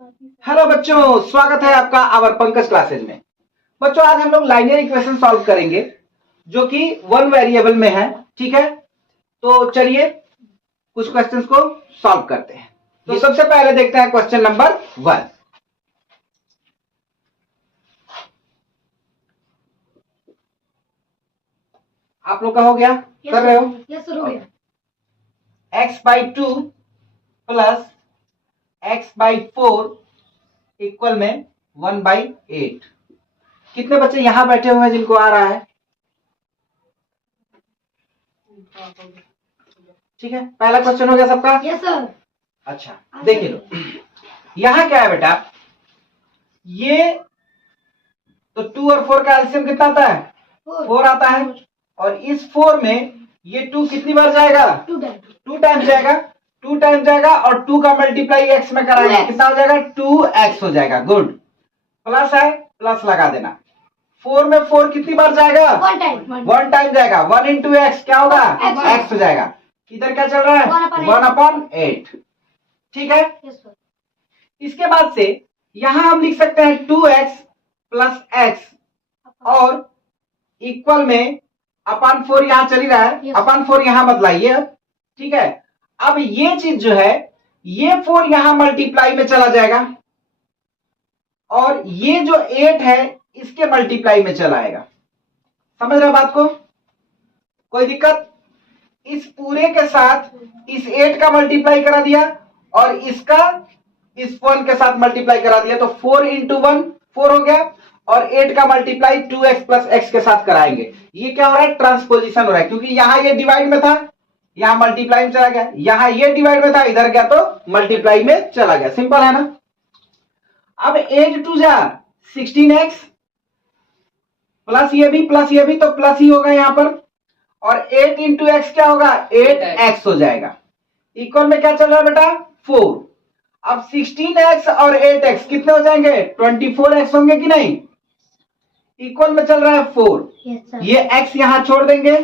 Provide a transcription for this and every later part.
Hello बच्चों, स्वागत है आपका आवर पंकज क्लासेज में। बच्चों, आज हम लोग लाइनियर इक्वेशन सॉल्व करेंगे जो कि वन वेरिएबल में है। ठीक है, तो चलिए कुछ क्वेश्चंस को सॉल्व करते हैं। तो सबसे पहले देखते हैं क्वेश्चन नंबर 1। आप लोग का हो गया? कर रहे हो? यस सर, हो गया। x/2 प्लस x/4 इक्वल में 1/8। कितने बच्चे यहां बैठे हुए हैं जिनको आ रहा है? ठीक है, पहला क्वेश्चन हो गया सबका? Yes sir. अच्छा, देखिए लो, यहां क्या है बेटा, ये तो 2 और 4 का एलसीएम कितना आता है? 4 आता है। और इस 4 में ये 2 कितनी बार जाएगा? 2 टाइम्स जाएगा। 2 टाइम्स जाएगा और 2 का मल्टीप्लाई x में कराएंगे, कितना हो जाएगा? 2x हो जाएगा। गुड, प्लस है, प्लस लगा देना। 4 में 4 कितनी बार जाएगा? 1 टाइम जाएगा। 1 इंटू एक्स क्या होगा? x हो जाएगा। इधर क्या चल रहा है? 1/8। ठीक है, इसके बाद से यहां हम लिख सकते हैं 2x प्लस x और इक्वल में अपान 4 यहां चल ही रहा है, अपान 4 यहां बदलाइए। ठीक है, अब ये चीज जो है, ये 4 यहां मल्टीप्लाई में चला जाएगा और ये जो 8 है इसके मल्टीप्लाई में चला आएगा। समझ रहे बात को? कोई दिक्कत? इस पूरे के साथ इस 8 का मल्टीप्लाई करा दिया और इसका इस 1 के साथ मल्टीप्लाई करा दिया, तो 4 इंटू 1 4 हो गया और 8 का मल्टीप्लाई 2x प्लस x के साथ कराएंगे। ये क्या हो रहा है? ट्रांसपोजिशन हो रहा है, क्योंकि यहां ये डिवाइड में था, यहां मल्टीप्लाई में चला गया। यहां ये डिवाइड में था, इधर गया तो मल्टीप्लाई में चला गया। सिंपल है ना? अब 8 2 जा 16x प्लस ये भी तो प्लस ही होगा यहां पर, और 8 इंटू एक्स क्या होगा? 8x हो जाएगा। इक्वल में क्या चल रहा है बेटा? 4। अब 16x और 8x कितने हो जाएंगे? 24x होंगे कि नहीं? इक्वल में चल रहा है 4। ये x यहां छोड़ देंगे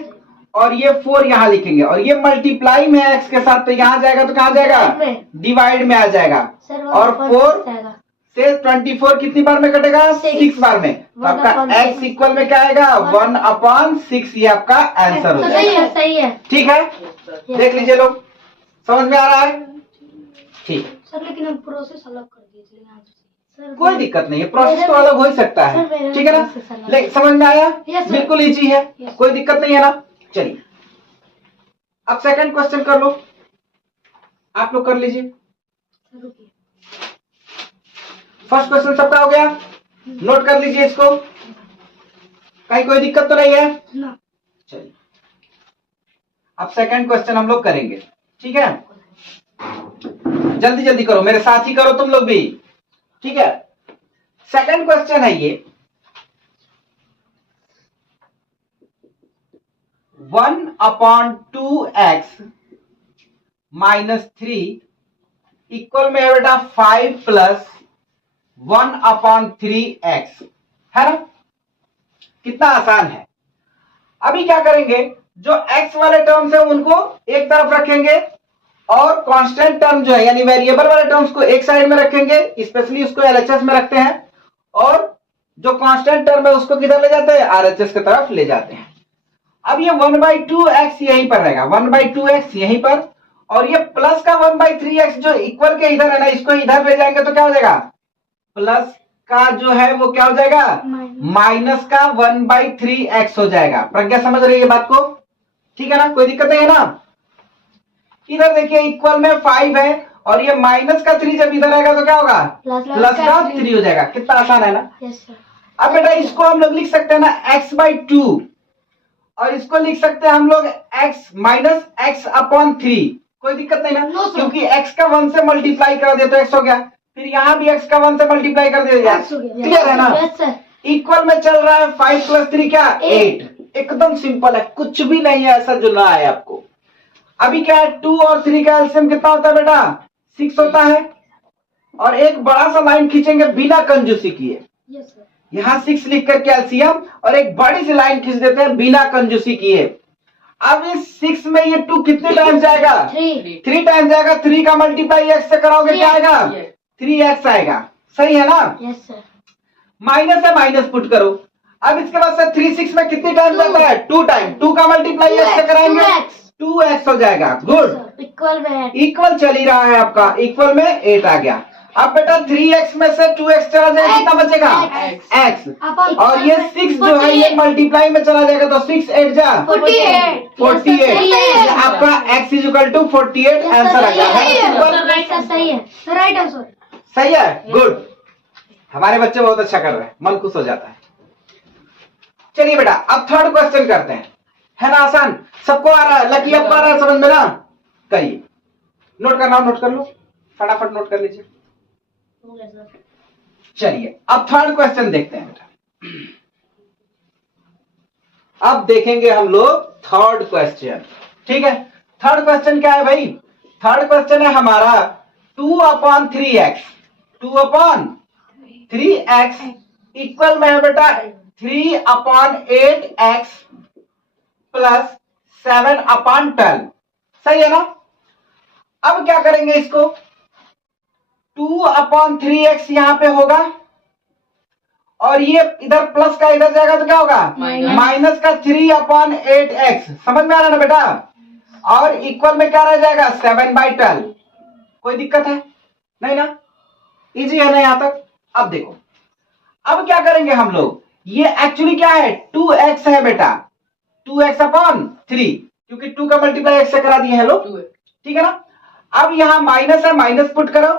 और ये 4 यहां लिखेंगे और ये मल्टीप्लाई में x के साथ, तो यहां जाएगा तो कहां जाएगा? डिवाइड में आ जाएगा। और 4 से 24 कितनी बार में कटेगा? 6 बार में। तो आपका x इक्वल में क्या आएगा? 1/6। ये आपका आंसर हो जाएगा। सही है। ठीक है, देख लीजिए लोग, समझ में आ रहा है? ठीक सर, लेकिन हम प्रोसेस अलग कर दिए थे। कोई दिक्कत नहीं है, प्रोसेस तो अलग हो ही सकता है। ठीक है ना? लेकिन समझ में आया? बिल्कुल इजी है, कोई दिक्कत नहीं है ना? चलिए, अब सेकंड क्वेश्चन कर लो, आप लोग कर लीजिए। फर्स्ट क्वेश्चन सबका हो गया? नोट कर लीजिए इसको, कहीं कोई दिक्कत तो नहीं है? चलिए, अब सेकंड क्वेश्चन हम लोग करेंगे। ठीक है, जल्दी जल्दी करो, मेरे साथ ही करो तुम लोग भी। ठीक है, सेकंड क्वेश्चन है ये, 1/2x माइनस 3 इक्वल में है बेटा 5 प्लस 1/3x, है ना? कितना आसान है। अभी क्या करेंगे, जो x वाले टर्म्स है उनको एक तरफ रखेंगे और कांस्टेंट टर्म जो है यानी वेरिएबल वाले टर्म्स को एक साइड में रखेंगे, स्पेशली उसको एलएचएस में रखते हैं, और जो कांस्टेंट टर्म है उसको किधर ले जाते हैं? आरएचएस की तरफ ले जाते हैं। अब ये 1/2x यहीं पर रहेगा, 1/2x यहीं पर, और ये प्लस का 1/3x जो इक्वल के इधर है ना, इसको इधर ले जाएंगे तो क्या हो जाएगा? प्लस का जो है वो क्या हो जाएगा? माइनस का 1/3x हो जाएगा। प्रज्ञा समझ रही है बात को? ठीक है ना? कोई दिक्कत नहीं है ना? इधर देखिए, इक्वल में 5 है और ये माइनस का 3 जब इधर आएगा तो क्या होगा? प्लस का 3 हो जाएगा। कितना आसान है ना? अब बेटा इसको हम लोग लिख सकते हैं ना x/2, और इसको लिख सकते हैं हम लोग x माइनस x/3। कोई दिक्कत नहीं ना? क्योंकि x का 1 से मल्टीप्लाई कर दिया तो x हो गया, फिर यहां भी x का 1 से मल्टीप्लाई कर दिया। क्लियर है ना? इक्वल में चल रहा है 5 प्लस 3 क्या? 8। एकदम सिंपल है, कुछ भी नहीं है ऐसा जो ना आए आपको। अभी क्या है, 2 और 3 का एलसीएम कितना होता है बेटा? 6 होता है। और एक बड़ा सा लाइन खींचेंगे बिना कंजूसी किए, यहां 6 लिख करके एलसीएम, और एक बड़ी सी लाइन खींच देते हैं बिना कंजूसी किए। अब इस 6 में ये 2 कितने टाइम्स जाएगा? 3 टाइम्स जाएगा। 3 का मल्टीप्लाई x से कराओगे क्या आएगा? 3x आएगा, सही है ना। Yes sir. माइनस है, माइनस पुट करो। अब इसके बाद से 3 6 में कितनी टाइम जाता है? 2 टाइम। 2 का मल्टीप्लाई x से कराएंगे 2x हो जाएगा। गुड, इक्वल में इक्वल चल ही रहा है आपका, इक्वल में 8 आ गया। अब बेटा 3x में से 2x चला जाएगा, कितना बचेगा? x। और ये 6 जो है ये मल्टीप्लाई में चला जाएगा, तो 6 8 जा 48। आपका x is equal to 48 answer आ गया है। सही है, राइट आंसर। सही है, गुड। हमारे बच्चे बहुत अच्छा कर रहे हैं, मन खुश हो जाता है। चलिए बेटा अब थर्ड क्वेश्चन करते हैं, है ना आसान, सबको आ रहा है, लकी आपको आ रहा है समझ में ना? करिए, नोट करना नोट कर लो, फटाफट नोट कर लीजिए। चलिए अब थर्ड क्वेश्चन देखते हैं बेटा। अब देखेंगे हम लोग थर्ड क्वेश्चन, ठीक है। थर्ड क्वेश्चन क्या है भाई? थर्ड क्वेश्चन है हमारा 2/3x, 2/3x इक्वल में है बेटा 3/8x प्लस 7/12, सही है ना। अब क्या करेंगे इसको, 2/3x यहां पे होगा और ये इधर प्लस का इधर जाएगा तो क्या होगा? माइनस का 3/8x, समझ में आ रहा है ना बेटा। और इक्वल में क्या रह जाएगा? 7/12। कोई दिक्कत है? नहीं ना, इजी है ना यहां तक। अब देखो, अब क्या करेंगे हम लोग, ये एक्चुअली क्या है? 2x है बेटा, 2x/3, क्योंकि 2 का मल्टीप्लाई x से करा दिए हैं लोग, ठीक है ना। अब यहां माइनस है, माइनस पुट करो,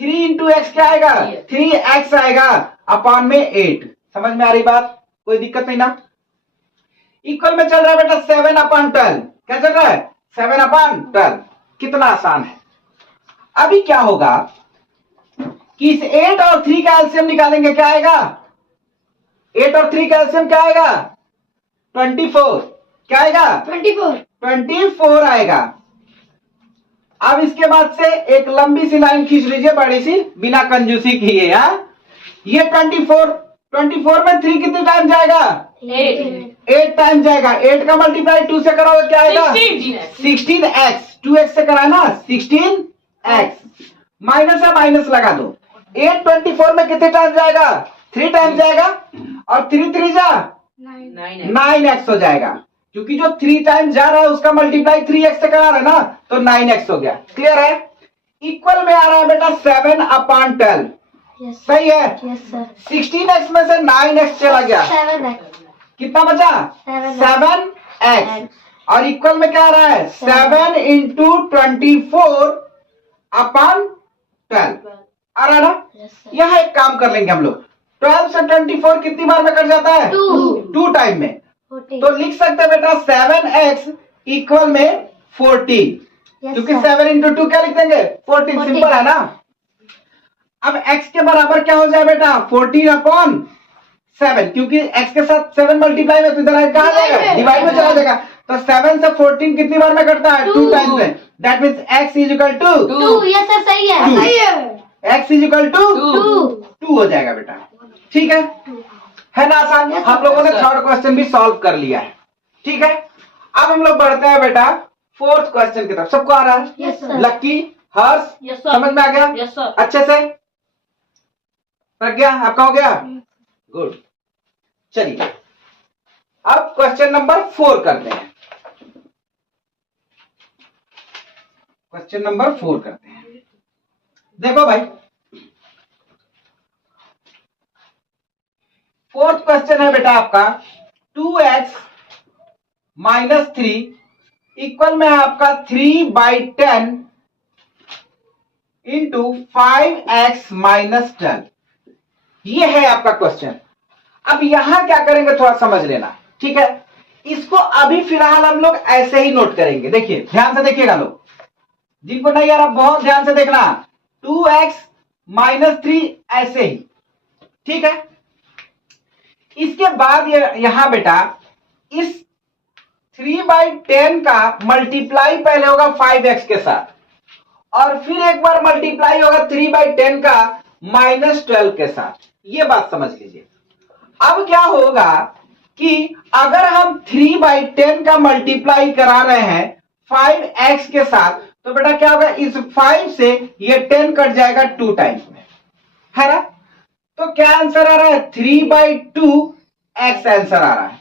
3 इंटू एक्स क्या आएगा? 3x आएगा अपॉन में 8, समझ में आ रही बात? कोई दिक्कत नहीं ना। इक्वल में चल रहा है बेटा 7/12, क्या चल रहा है? 7/12। कितना आसान है। अभी क्या होगा कि इस 8 और 3 का एलसीएम निकालेंगे, क्या आएगा? 8 और 3 का एलसीएम क्या आएगा? 24। क्या आएगा? 24 आएगा। अब इसके बाद से एक लंबी सी लाइन खींच लीजिए, बड़ी सी, बिना कंजूसी किए। ये 24 में 3 कितने टाइम जाएगा? 8 टाइम जाएगा। 8 का मल्टीप्लाई 2 से करोगे क्या आएगा? 16x। 2x से करा ना, 16x। माइनस है, माइनस लगा दो। 8 24 में कितने टाइम जाएगा? 3 टाइम जाएगा। और 3 3 जा 9x हो जाएगा, क्योंकि जो 3 टाइम जा रहा है उसका मल्टीप्लाई 3x से करा रहा है ना, तो 9x हो गया। क्लियर है? इक्वल में आ रहा है बेटा 7/12, सही है। 16x में से 9x चला गया, 7x। कितना बचा? 7x। और इक्वल में क्या आ रहा है? 7 इंटू 24/12 आ रहा है ना। यह एक काम कर लेंगे हम लोग, 12 से 24 कितनी बार में कट जाता है? 2 टाइम में। तो लिख सकते हैं बेटा 7x इक्वल में 14, क्योंकि 7 इंटू 2 क्या लिख देंगे? 14। सिंपल है ना। अब x के बराबर क्या हो जाए बेटा? 14/7, क्योंकि x के साथ 7 मल्टीप्लाई में तो इधर कहा जाएगा? डिवाइड में चला जाएगा। तो 7 से 14 कितनी बार में कटता है? 2 टाइम में। That means x is equal to 2। Yes sir, सही है, सही है। x इज इक्वल टू 2 हो जाएगा बेटा, ठीक है ना आसान। हम लोगों ने थर्ड क्वेश्चन भी सॉल्व कर लिया है, ठीक है। अब हम लोग बढ़ते हैं बेटा फोर्थ क्वेश्चन की तरफ। सबको आ रहा है? Yes sir. लक्की, हर्ष, समझ में आ गया? Yes sir. अच्छे से प्रज्ञा, आपका हो गया? गुड। चलिए अब क्वेश्चन नंबर 4 करते हैं। क्वेश्चन नंबर 4 करते हैं। देखो भाई, फोर्थ क्वेश्चन है बेटा आपका 2x माइनस 3 इक्वल में है आपका 3/10 इंटू 5x माइनस 10। ये है आपका क्वेश्चन। अब यहां क्या करेंगे थोड़ा समझ लेना, ठीक है। इसको अभी फिलहाल हम लोग ऐसे ही नोट करेंगे। देखिए ध्यान से देखिएगा लोग, जिनको नहीं यार आप बहुत ध्यान से देखना। 2x माइनस 3 ऐसे ही, ठीक है। इसके बाद ये यहां बेटा इस 3/10 का मल्टीप्लाई पहले होगा 5x के साथ, और फिर एक बार मल्टीप्लाई होगा 3/10 का -12 के साथ। ये बात समझ लीजिए। अब क्या होगा कि अगर हम 3/10 का मल्टीप्लाई करा रहे हैं 5x के साथ, तो बेटा क्या होगा, इस 5 से ये 10 कट जाएगा 2 टाइम्स में। क्या आंसर आ रहा है? 3/2 x आंसर आ रहा है।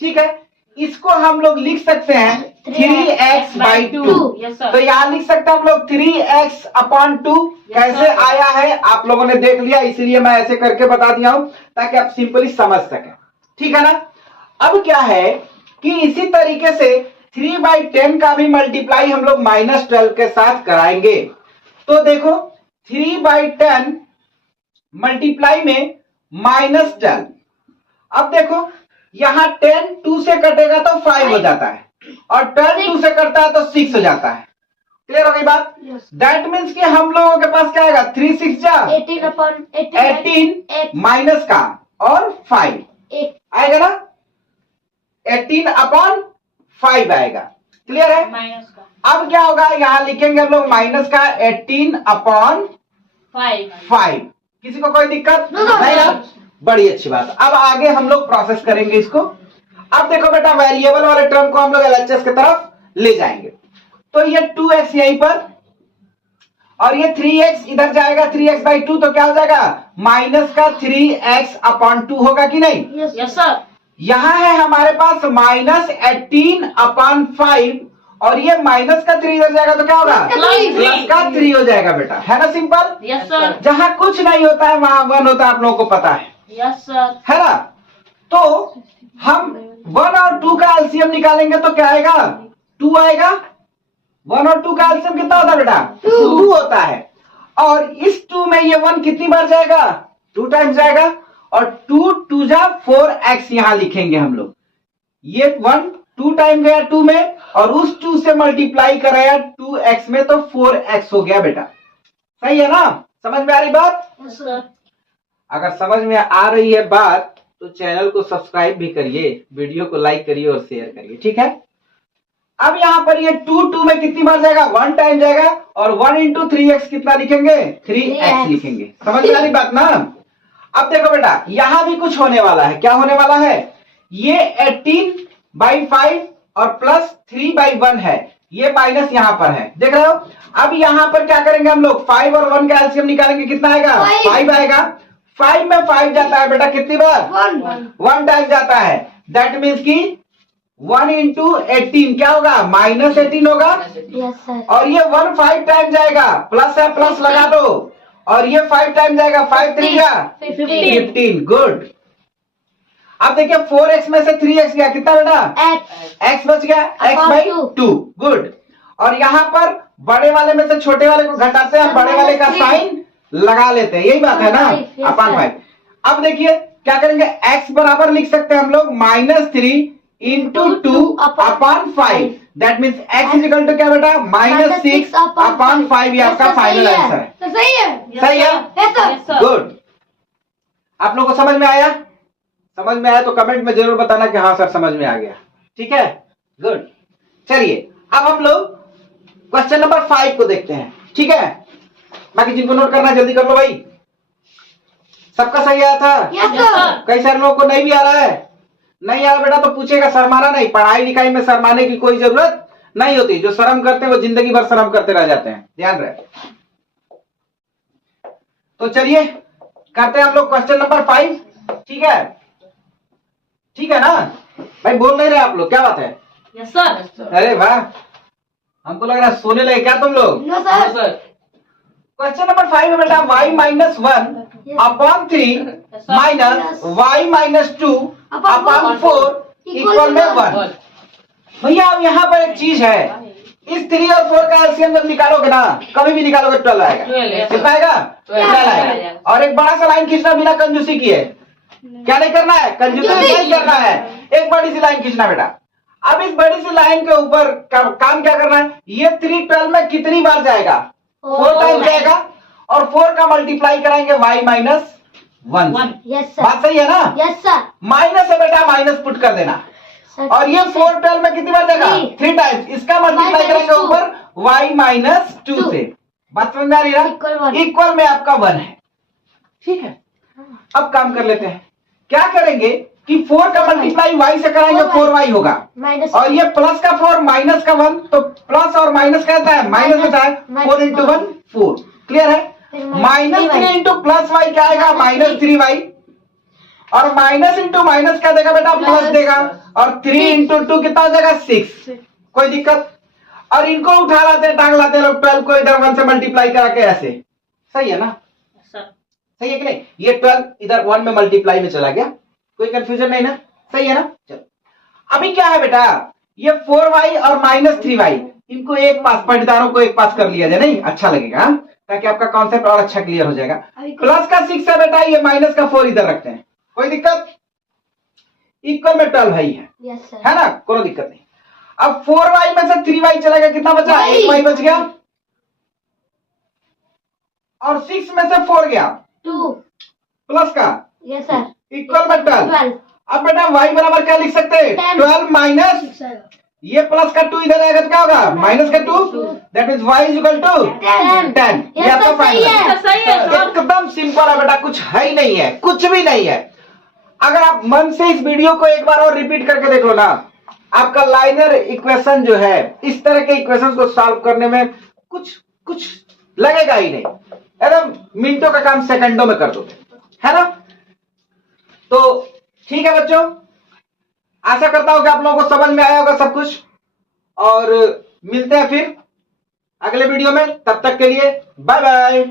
ठीक है, इसको हम लोग लिख सकते हैं 3x/2। Yes, तो यहाँ लिख सकते हैं हम लोग 3x/2। कैसे आया है आप लोगों ने देख लिया, इसीलिए मैं ऐसे करके बता दिया हूं ताकि आप सिंपली समझ सकें। ठीक है ना। अब क्या है कि इसी तरीके से 3/10 का भी मल्टीप्लाई हम लोग -12 के साथ कराएंगे। तो देखो 3/10 मल्टीप्लाई में -12। अब देखो यहां 10 2 से कटेगा तो 5 हो जाता है और 12 2 से कटता है तो 6 हो जाता है। क्लियर हो गई बात? दैट मीन्स कि हम लोगों के पास क्या आएगा? 3 6 जा 18 माइनस का और 5 आएगा ना, 18/5 आएगा। क्लियर है? माइनस का अब क्या होगा, यहां लिखेंगे हम लोग माइनस का 18/5। किसी को कोई दिक्कत नहीं ना? बड़ी अच्छी बात। अब आगे हम लोग प्रोसेस करेंगे इसको। अब देखो बेटा, वेरिएबल वाले टर्म को हम लोग LHS की तरफ ले जाएंगे। तो ये 2x यहीं पर और ये 3x इधर जाएगा, 3x/2 तो क्या हो जाएगा? माइनस का 3x/2 होगा कि नहीं? Yes sir. यहां है हमारे पास -18/5 और ये माइनस का 3 इधर जाएगा तो क्या होगा? प्लस का 3 हो जाएगा बेटा, है ना सिंपल? Yes sir. जहां कुछ नहीं होता है वहां 1 होता है, आप लोगों को पता है। Yes sir. है ना। तो हम 1 और 2 का एलसीएम निकालेंगे तो क्या आएगा? 2 आएगा। 1 और 2 का एलसीएम कितना होता है बेटा? 2 होता है। और इस 2 में ये 1 कितनी बार जाएगा? 2 टाइम्स जाएगा और 2 2 जा 4x यहां लिखेंगे हम लोग। ये 1 2 टाइम गया 2 में और उस 2 से मल्टीप्लाई कराया 2x में तो 4x हो गया बेटा। सही है ना? समझ में आ रही बात? Yes sir. अगर समझ में आ रही है बात तो चैनल को सब्सक्राइब भी करिए, वीडियो को लाइक करिए और शेयर करिए। ठीक है। अब यहां पर ये 2 में कितनी बार जाएगा? 1 टाइम जाएगा और 1 × 3x कितना लिखेंगे? 3x लिखेंगे। समझ में आ रही बात ना? अब देखो बेटा, यहां भी कुछ होने वाला है। क्या होने वाला है? ये 18/5 और प्लस 3/1 है, ये माइनस यहां पर है, देख रहे हो? अब यहां पर क्या करेंगे हम लोग? 5 और 1 का एलसीएम निकालेंगे, कितना आएगा? 5 आएगा। 5 में 5 जाता है बेटा कितनी बार? 1 टाइम जाता है। दैट मीन्स कि 1 × 18 क्या होगा? -18 होगा। Yes sir. और ये 1 5 टाइम जाएगा, प्लस है प्लस लगा दो। और ये 5 टाइम जाएगा, 5 3 जा 15। गुड। अब देखिए 4x में से 3x गया, कितना बेटा? x बच गया, x/2। गुड। और यहां पर बड़े वाले में से छोटे वाले को घटाते हैं, बड़े वाले का साइन लगा लेते हैं, यही बात है ना? अपॉन 5। अब देखिए क्या करेंगे? x बराबर लिख सकते हैं हम लोग -3 × 2/5। That means x equal to क्या बेटा? -6/5। ये आपका फाइनल आंसर है। सही है। सही है? Yes sir. गुड। आप लोगों को समझ में आया? समझ में आया तो कमेंट में जरूर बताना कि हाँ सर समझ में आ गया। ठीक है। गुड। चलिए अब हम लोग क्वेश्चन नंबर 5 को देखते हैं। ठीक है। बाकी जिनको नोट करना है जल्दी कर लो भाई। सबका सही आया था? Yes sir. कई सारे लोगों को नहीं भी आ रहा है। नहीं आ रहा बेटा तो पूछेगा, शर्माना नहीं। पढ़ाई लिखाई में शर्माने की कोई जरूरत नहीं होती। जो शर्म करते हैं वो जिंदगी भर शर्म करते रह जाते हैं, ध्यान रहे। तो चलिए करते हैं हम लोग क्वेश्चन नंबर 5। ठीक है। ठीक है ना भाई? बोल नहीं रहे आप लोग, क्या बात है? Yes sir. अरे वाह, हमको लग रहा है सोने लगे क्या तुम लोग? No sir. क्वेश्चन नंबर 5 है बेटा, y -1/3 y -2/4 इक्वल में 1। भैया अब यहाँ पर एक चीज है, इस 3 और 4 का एलसीएम जब निकालोगे ना, कभी भी निकालोगे 12 आएगा। कितना आएगा? 12 आएगा। और एक बड़ा सा लाइन खींचना बिना कंजूसी किए। क्या नहीं करना है? कंजूसी नहीं करना है। एक बड़ी सी लाइन खींचना बेटा। अब इस बड़ी सी लाइन के ऊपर काम क्या करना है? ये 3 12 में कितनी बार जाएगा? 4 टाइम जाएगा और 4 का मल्टीप्लाई कराएंगे y -1। Yes sir. बात सही है ना? Yes sir. माइनस है बेटा, माइनस पुट कर देना। और ये 4 12 में कितनी बार जाएगा? 3 टाइम्स। इसका मल्टीप्लाई करेंगे ऊपर y -2 से। बात समझ में आ रही है? इक्वल में आपका 1 है। ठीक है। अब काम कर लेते हैं। क्या करेंगे कि 4 का मल्टीप्लाई y से कराएंगे, 4y होगा। और ये प्लस का 4 माइनस का 1, तो प्लस और माइनस कहता है माइनस होता है। 4 × 1 4। क्लियर है? -3 इंटू प्लस वाई क्या आएगा? -3y। और माइनस इंटू माइनस क्या देगा बेटा? प्लस देगा। और 3 इंटू 2 कितना हो जाएगा? 6। कोई दिक्कत? और इनको उठा लाते हैं, टांग लाते हैं लोग 12 को इधर 1 से मल्टीप्लाई करा के ऐसे। सही है ना? सर। सही है कि नहीं? ये 12 इधर 1 में मल्टीप्लाई में चला गया। कोई कंफ्यूजन नहीं ना? सही है ना? चलो अभी क्या है बेटा? ये 4y और -3y इनको एक पास, पट्टीदारों को एक पास कर लिया जाए, नहीं अच्छा लगेगा, ताकि आपका कॉन्सेप्ट और अच्छा क्लियर हो जाएगा। प्लस का 6 है बेटा, ये माइनस का 4 इधर रखते हैं। कोई दिक्कत? इक्वल में 12 है, है ना? कोई दिक्कत नहीं। अब 4y में से 3y चला गया, कितना बचा? 1y बच गया। और 6 में से 4 गया, 2 प्लस का यस सर इक्वल में 12। 12 अब बेटा y बराबर क्या लिख सकते हैं? 10 12 माइनस ये प्लस का 2 इधर आएगा तो क्या होगा? माइनस का 2। That means y is equal to 10। ये आपका सही है फाइनल। सही है सर। एकदम सिंपल है बेटा, कुछ है ही नहीं है, कुछ भी नहीं है। अगर आप मन से इस वीडियो को एक बार और रिपीट करके देख लो ना, आपका लाइनर इक्वेशन जो है, इस तरह के इक्वेशन को सॉल्व करने में कुछ लगेगा ही नहीं। एकदम मिनटों का काम सेकंडों में कर दोगे, है ना? तो ठीक है बच्चों, आशा करता हूं कि आप लोगों को समझ में आया होगा सब कुछ। और मिलते हैं फिर अगले वीडियो में, तब तक के लिए बाय बाय।